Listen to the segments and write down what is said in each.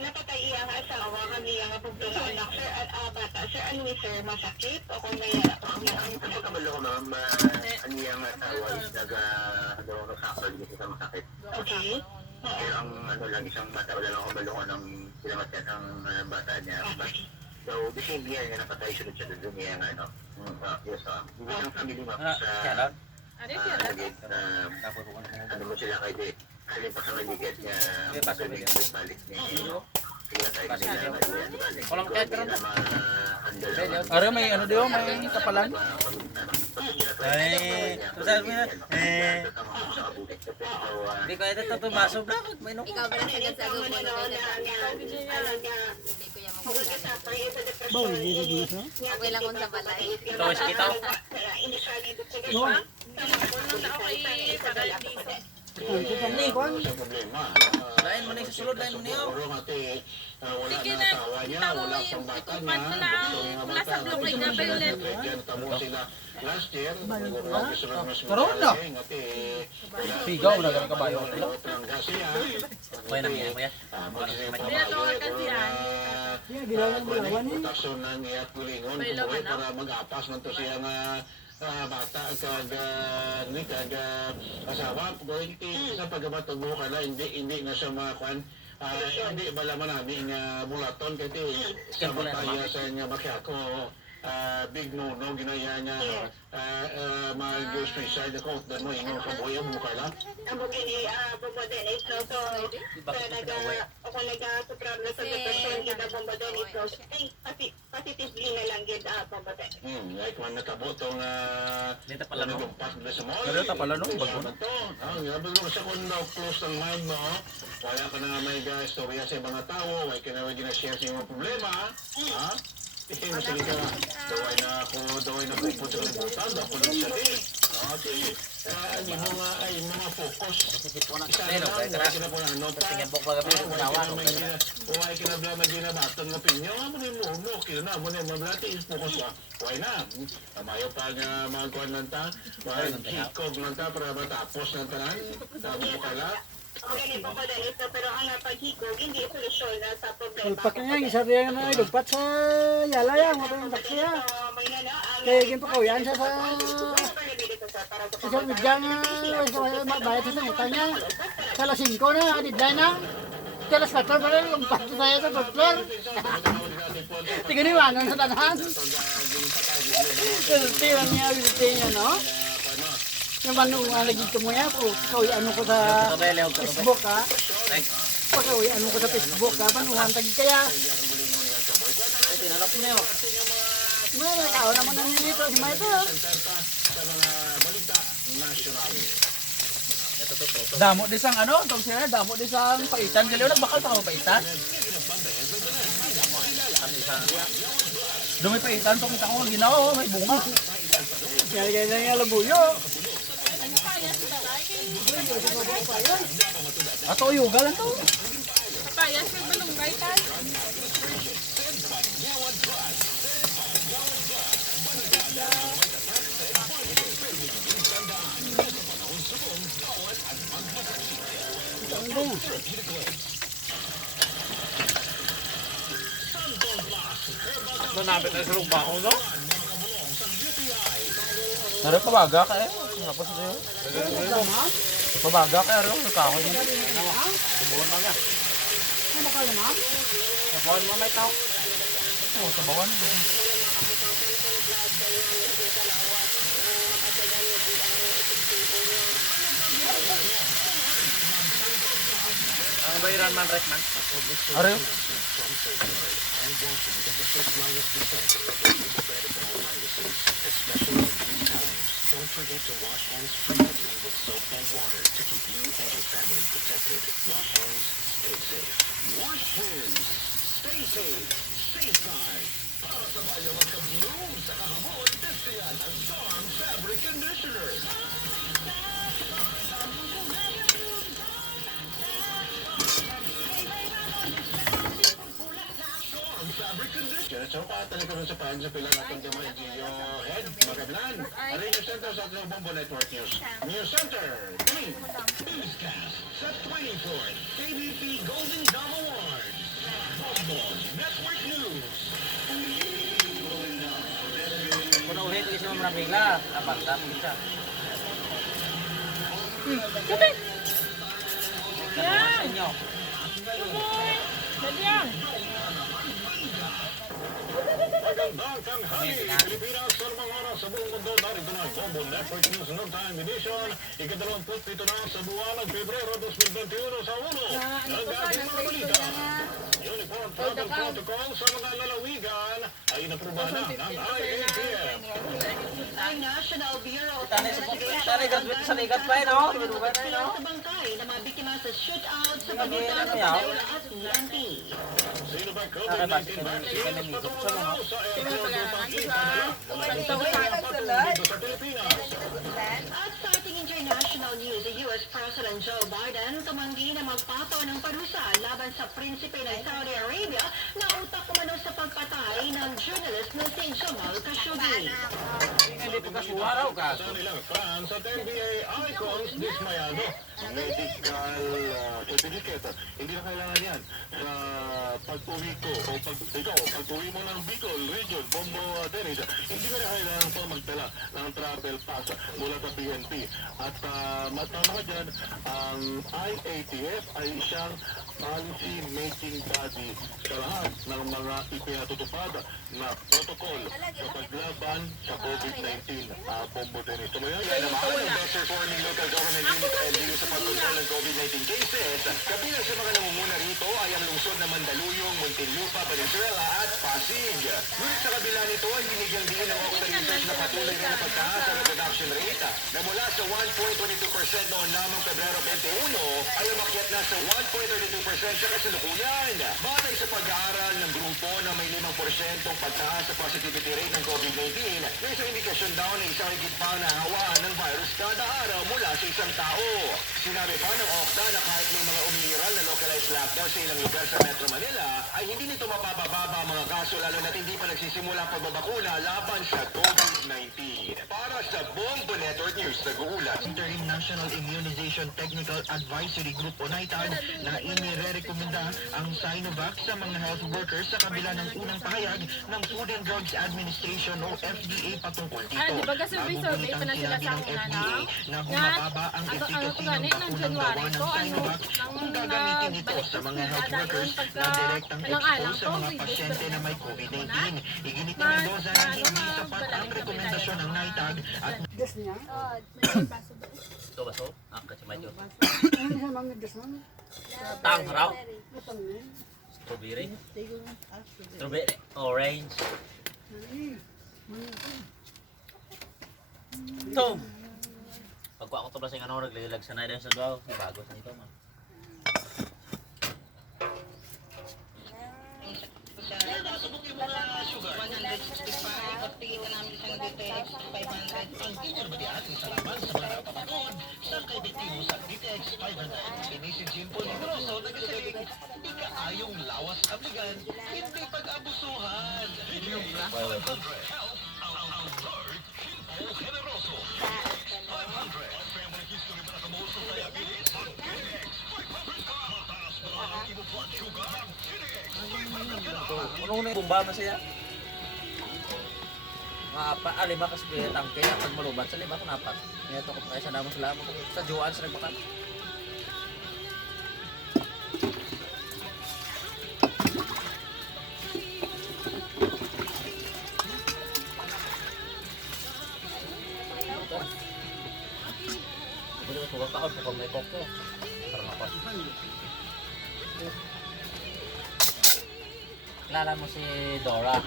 napatay iyang asawa kami ang pagtulong anak sir at bata sir ano ni sir masakit o kung may Ang pagkabalo ko ma'am, ang iyang asawa is nagsakal dito sa masakit. okay. Pero ang ano lang, isang bata, wala lang kabalo ko ng sinamatyan ang bata niya. So, the same year nga napatay sunod siya doon niya nga ano. Yes, hindi ang family ma'am sa Sagit, ano mo sila kay Di. Halin pa sa maligid niya, balik niya. Walang teatro na. Are may ano diyo, may kapalan. Ay, sabi mo hindi ko ito tumasok na. May nung. Ikaw ba lang sagad sa gumo na hindi ko yung Bawal dito dito. okay lang kung sa balay. Ito, kita. No. Hindi ko sa problema. Lain mo na yung susunod, lain mo na yun. Wala na asawa niya, wala pang bata niya. Wala sa blue plate na violet. Tamo sila last year. Karoon na. Sigaw na ganun kabayo. Kuya na niya, kuya. Yeah, bilawan bilawan eh. Proteksyon ng iyat kulingon. Kumuhay para mag-apas man to siya nga bata kag ni kag asawa going sa pagbato mo kana hindi na siya makuan hindi bala man namin nga bulaton kay sa bataya sa nya makyako big no ginaya niya mag-suicide ako dan mo ingon ka boy mo kala Amo gini bomboden is no so ako nag-subscribe na sa depression kita bomboden is no positively na lang gid bomboden. Like man nakaboto nga Dito pala no. nagumpas na sa mall. Dito pala no, bago na. Grabe mo sa kuno close ang mind mo. Wala ka na may istorya sa mga tao, wala ka na gina-share sa mga problema, ha? Sige ka, daway na pupunta sa libutan, ako lang sabi. Sige, ano mo nga ay mga focus. Isa na lang, wala ka na po na ano pa. Wala ka na bla maginabaton ng opinyon, ano mo, kaya na, mo na, mablati, focus ka. Why na? Mayo pa nga magkuhan lang ta, mag-hikog lang ta para matapos ng tanan, tama mo pala. Okay, bomboden is pero ang paghikog hindi solusyon na sa problema. Ulpak niya, isa riyan na dugpat sa yala mo tayong taksiya. Kaya gin pa ko yan sa isang bigyan bayad sa utang niya. Sa alas 5 na, adidlay na. Sa alas 4 pa rin, umpat tayo sa doktor. Tiganiwanan sa tanahan. Sulti lang niya, sulti niya, no? Yung manuwa lagi ko mo yan po. Kawin ano ko sa Facebook ha. Pagkawin ano ko sa Facebook ha. Manuwan tagi kaya. Tinanap mo na yun. May tao naman na nito. Si Maito. Damo di sang ano, tong sila damo di sang paitan. Gali nagbakal pa ko paitan. Dumi paitan tong kita ko ginawa, may bunga. Kaya lang yung labuyo. Ato yuga lang to. Papayas, may balunggay tayo. Nanapit na sa lugba ko, no? Naro pabaga ka eh. Tapos sa'yo. Pabaga ka eh. Nakahoy mo. Subuhan mo nga. Ano ka naman? Subuhan mo may tao. Oo, sa bawan. Ang bayaran man, right man? Are. Don't forget to wash hands frequently with soap and water to keep you and your family protected. Wash hands, stay safe. Wash hands, stay safe, safeguard. Para sa bayo magka-bloom sa kahamon, testiyan ang Charm Fabric Conditioner. Fabric conditioner. So, patali ko rin sa paan sa pila natin sa mga Gio Head, Magablan. Radio Center sa Bombo Network News. News Center, 3, Newscast sa 24th KBP Golden Dome Awards. nabila. Nabanta, pizza. Sabi! Sa inyo. Dali yan! Magandang tanghali, Pilipinas, sa mga oras sa buong mundo. Narito na ang Combo Network News Noontime Edition. Ika-27 na sa buwan ng Pebrero 2021 sa ulo. Ang ating mga balita. Uniform travel protocol sa mga lalawigan ay inaprubahan na ng IATF. Ang National Bureau of Tanay Investigation sa ligat pa, no? Binubuhay na, no? sa bangkay na mga biktima sa shootout sa Ano pagitan ng yan? Padilla at PNP. Sino ba COVID-19 vaccines patungo na sa airport upang ipadala? Dito sa Pilipinas. At sa ating international news, the U.S. President Joe Biden tumanggi na magpataw ng parusa laban sa prinsipe ng Saudi Arabia na utak umano sa pagpatay ng journalist na si Jamal Khashoggi. Hindi po kasuwaraw ka. Sa nilang fans at NBA icons dismayado. medical certificate. Hindi na kailangan yan sa pag-uwi ko o pag-uwi mo ng Bicol Region, Bombo Dennis, hindi ka na kailangan pa magdala ng travel pass mula sa PNP. At matama ka dyan, ang IATF ay isang policy-making body sa lahat ng mga ipinatutupad na protocol sa paglaban sa COVID-19. Bombo Dennis. Tumayon yan naman ang best performing local government unit LGU sa pagkontrol ng COVID-19 cases. Kabilang sa mga namumuna rito ay ang lungsod na Mandaluyong, Muntinlupa, Valenzuela at Pasig. Ngunit sa kabila nito ay binigyang din ng Oxford Research na patuloy rin ang pagtaas sa reproduction rate na mula sa 1.22% noon lamang Pebrero 21 ay umakyat na sa 1.32% sa kasalukuyan. Batay sa pag-aaral ng grupo na may 5% pagtaas sa positivity rate ng COVID-19 na isang indikasyon daw na isang higit pang nahawaan ng virus kada araw mula sa isang tao. Sinabi pa ng Okta na kahit may mga umiiral na localized lockdown sa ilang lugar sa Metro Manila, ay hindi nito mapapababa ang mga kaso lalo na't hindi pa nagsisimula ang pagbabakuna laban sa COVID-19. Para sa Bombo Network News, nag-uulat. Interim National Immunization Technical Advisory Group o NITAG na inirekomenda ang Sinovac sa mga health workers sa kabila ng unang pahayag ng Food and Drugs Administration o FDA patungkol dito. Di ba kasi survey pa na sila sa una na bumababa ang efficacy ng bakunang gawa ng Sinovac kung gagamitin ito sa mga health workers na direktang expose sa mga pasyente na may COVID-19. Iginit ni Mendoza na hindi sapat ang rekomendasyon ng NITAG at Gas niya? Ito ba so? Kasi medyo. Ano siya mami gas mo? Tang raw. Ito niya. Strawberry. Strawberry. Orange. Ito. Pagkuha ko ito ba sa ano, naglilag sa naidang sa daw. Bago sa nito, man. Ano na yung bumba na siya? Mga lima kasi tangke pag malubat sa lima kung apat. Ngayon ito ko pa sa naman sila sa juan sa nagbakan. Boleh ko pa ako kung may koko. Para mapas. Kilala mo si Dora?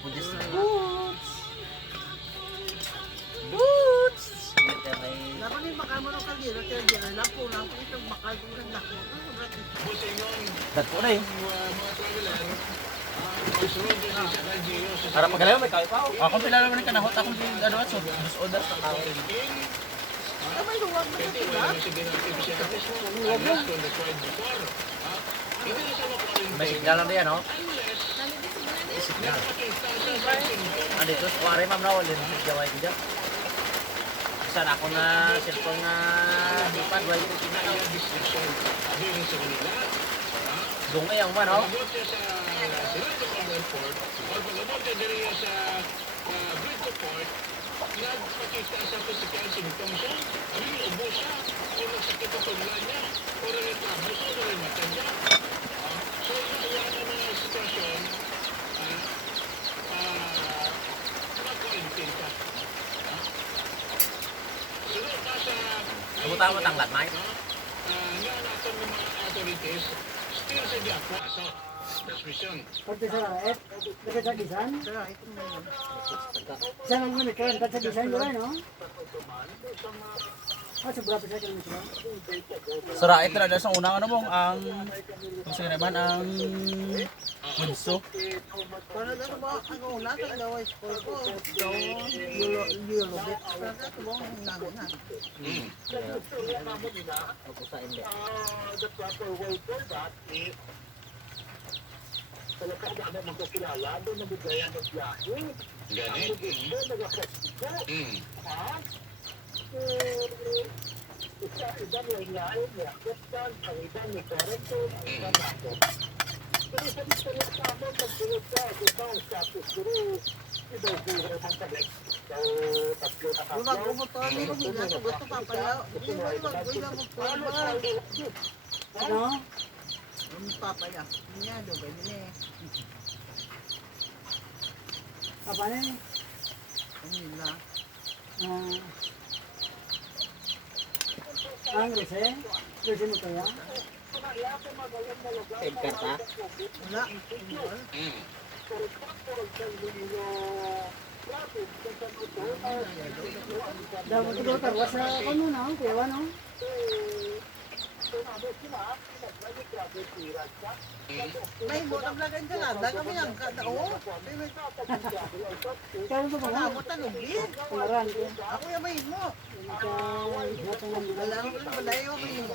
Boots! Boots! Dapat yung makamano ka dito, kaya dito, lapo lang, itong makal kong ganda ko. Dako na eh. Mga traveler, pagsunod din sa LGU sa Para magalaw may kayo pa. Ako pila naman yung kanahot akong si ano so dos odas na tao. Kamay luwag na ito sila. May signal lang diyan, no? Signal. Andito, kuwari ma'am na ulit. Gaway ko dyan. Isa na ako na cellphone na hipad. Wala yung sinakaw. Dungay ang man, oh. Pagabot siya sa Silandio Airport, o pagabot siya diri sa Bridge Port, nagpakita sa physical symptoms siya. Ano yung ubo siya, o nagsakit ang pagla niya, o reklamo siya, o mata niya. So, yan ang mga sitwasyon, mag-quarantine ka. Sunod pa sa... Kamuta mo tanglat, Mike? nga natin ng mga authorities, still sa Diakwa, so, transmission. Pagka sa raet, pagka sa gisan. Saan ang gumit ka? Pagka sa gisan nila, no? Sobra pa siya kilometro. Sa Rait na dahil sa unang ano mong ang sige naman ang Winso. Para na ba ang una sa laway ko ko so yulo bit para na ba ang namin na. The proper way for that is sa lakad na magkakilala, doon nabigayan ng biyahe. Ganit. Doon nagkakasito. Isa may ngayon, may acceptance, ang iba may quarantine, ang iba natin. Pero sa mga tama, magsunod ka, iba ang status guru, iba ang guru ng tabi. So, tatlo na Wag tatlo. mo to ni mo gina so gusto pa pala. Di mo wag mo mo pala. Ano? Ang papaya. Niya do ba ni. Apa na? Nila. Ang Rose? Rose mo kaya? Wala. Dapat ito tarwa sa kano na, kuya no? May mo na blagan ka lang. Kami ang kadao. Kaya ito ba nga? Ako tanubi. Pangaran ko. Ako yung may mo. Wala ko balayo ko yung